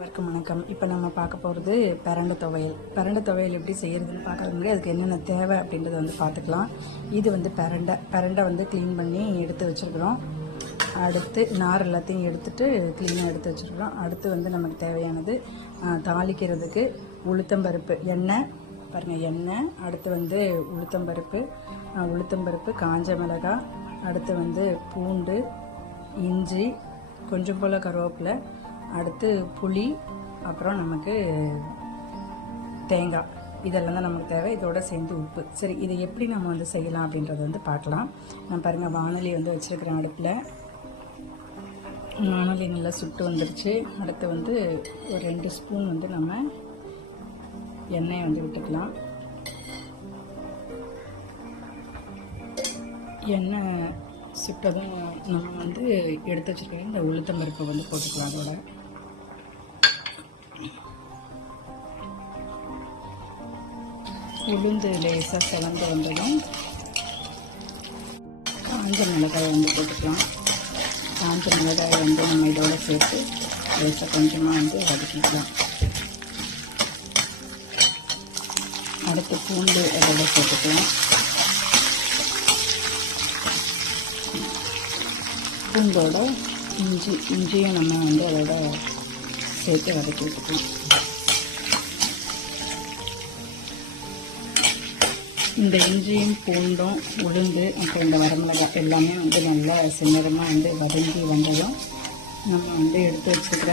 அனைவருக்கும் வணக்கம். இப்போ நம்ம பார்க்க போகிறது பிரண்டை துவையல். பிரண்டை துவையல் எப்படி செய்கிறதுன்னு பார்க்கறதுக்கு முன்னாடி அதுக்கு என்னென்ன தேவை அப்படின்றத பார்த்துக்கலாம். இது பிரண்டை க்ளீன் பண்ணி எடுத்து வச்சுருக்குறோம். அடுத்து நார் எல்லாத்தையும் எடுத்துகிட்டு க்ளீனாக எடுத்து வச்சுருக்குறோம். அடுத்து நமக்கு தேவையானது தாளிக்கிறதுக்கு உளுத்தம்பருப்பு, எண்ணெய் பாருங்கள், எண்ணெய். அடுத்து உளுத்தம்பருப்பு, காஞ்ச மிளகாய். அடுத்து பூண்டு, இஞ்சி, கொஞ்சம் போல் கருவேப்பிலை. அடுத்து புளி, அப்புறம் நமக்கு தேங்காய். இதெல்லாம் தான் நமக்கு தேவை. இதோட சேர்ந்து உப்பு. சரி, இதை எப்படி நம்ம செய்யலாம் அப்படின்றத பார்க்கலாம். நான் பாருங்கள், வானொலி வச்சுருக்கிறேன் அடுப்பில். வானொலி நல்லா சுட்டு வந்துருச்சு. அடுத்து ஒரு 2 ஸ்பூன் நம்ம எண்ணெயை விட்டுக்கலாம். எண்ணெய் சுட்டதும் நம்ம எடுத்து வச்சுருக்க இந்த உளுத்தம்பருப்பை போட்டுக்கலாம். அதோட உளுந்து லேசாக சிலந்து வந்ததும் காஞ்ச மிளகாயை போட்டுக்கலாம். காஞ்ச மிளகாயை நம்ம இதோட சேர்த்து லேசாக கொஞ்சமாக வதக்கிக்கலாம். அடுத்து பூண்டு அதோட சேர்த்துக்கலாம். பூண்டோட இஞ்சியும் நம்ம அதோட சேர்த்து வதக்கி விட்டுக்கலாம். இந்த இஞ்சியும் பூண்டும் உளுந்து அப்புறம் இந்த வரமிளகாய் எல்லாமே நல்லா சின்னதமாக வதங்கி வந்ததும் நம்ம எடுத்து வச்சுக்கிற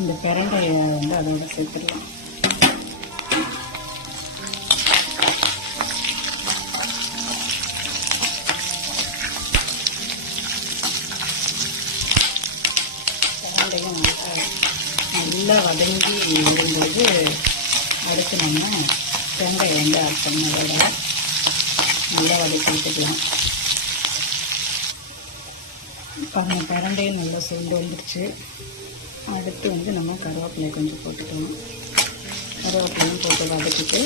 இந்த பிரண்டையை அதோட சேர்த்துடலாம். பிரண்டையும் நல்லா வதங்கி வரும்போது அடுத்து நம்ம தேங்காயை ஆட் பண்ணதோட நல்லா வதக்கி விட்டுக்கலாம். பாருங்கள், பிரண்டையும் நல்லா சுண்டு வந்துடுச்சு. அடுத்து நம்ம கருவேப்பிலை கொஞ்சம் போட்டுக்கணும். கருவேப்பிலையும் போட்டு வதக்கிட்டு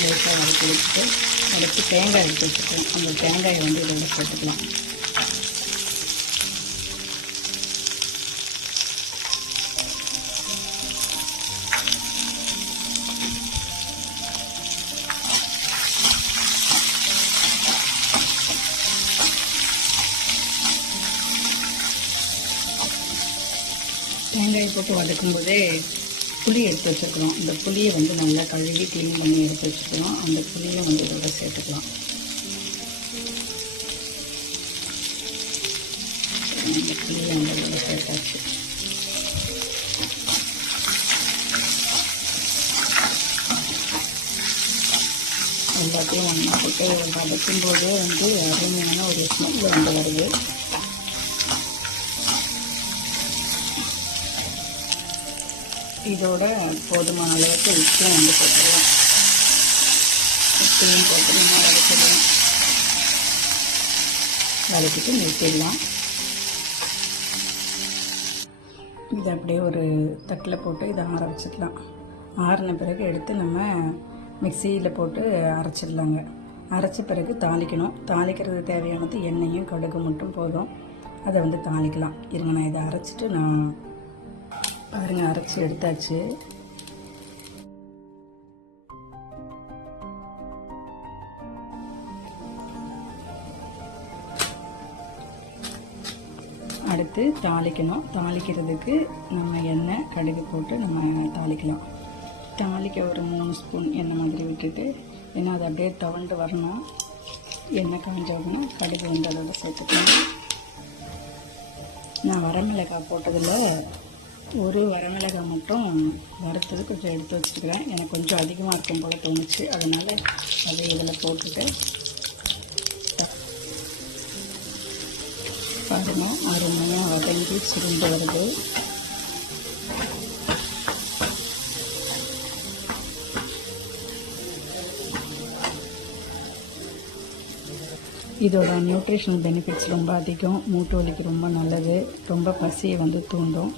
லேசாக வதக்கி வச்சுட்டு அடுத்து தேங்காய் எடுத்து வச்சுக்கலாம். அந்த தேங்காயை இதோட போட்டுக்கலாம். தேங்காயை போட்டு வதக்கும்போதே புளி எடுத்து வச்சுருக்கிறோம். இந்த புளியை நல்லா கழுவி க்ளீன் பண்ணி எடுத்து வச்சுருக்கிறோம். அந்த புளியை இதோட சேர்த்துக்கலாம். அந்த புளியை இதோட சேர்த்தாச்சு. எல்லாத்தையும் ஒன்றா போட்டு வதக்கும்போது அருமையான ஒரு ஸ்மெல் வருது. இதோட போதுமான அளவுக்கு உப்பையும் போட்டுடலாம். உப்பையும் போட்டு நம்ம வதக்கிட்டு நிறுத்திடலாம். இதை அப்படியே ஒரு தட்டில் போட்டு இதை ஆற வச்சுக்கலாம். ஆறின பிறகு எடுத்து நம்ம மிக்சியில் போட்டு அரைச்சிடலாங்க. அரைச்ச பிறகு தாளிக்கணும். தாளிக்கிறது தேவையானது எண்ணெயும் கடுகு மட்டும் போதும். அதை தாளிக்கலாம். இருங்க, நான் இதை அரைச்சிட்டு பாருங்கள், அரைச்சி எடுத்தாச்சு. அடுத்து தாளிக்கணும். தாளிக்கிறதுக்கு நம்ம எண்ணெய் கடுகு போட்டு நம்ம தாளிக்கலாம். தாளிக்க ஒரு 3 ஸ்பூன் எண்ணெய் மாதிரி விட்டுட்டு, ஏன்னா அது அப்படியே தவண்டு வரணும். எண்ணெய் காஞ்சோன்னா கடுகு அதோட சேர்த்துக்கணும். நான் வரமிளகாய் போட்டதில் ஒரு வரமிளகாய் மட்டும் வறுத்தது கொஞ்சம் எடுத்து வச்சுருக்கிறேன். எனக்கு கொஞ்சம் அதிகமாக இருக்கும் போல் தோணுச்சு. அதனால் அதை இதில் போட்டுட்டு பாருங்கள், அருமையாக வதங்கி சுருண்டு வருது. இதோட நியூட்ரிஷனல் பெனிஃபிட்ஸ் ரொம்ப அதிகம். மூட்டு வலிக்கு ரொம்ப நல்லது. ரொம்ப பசியை தூண்டும்.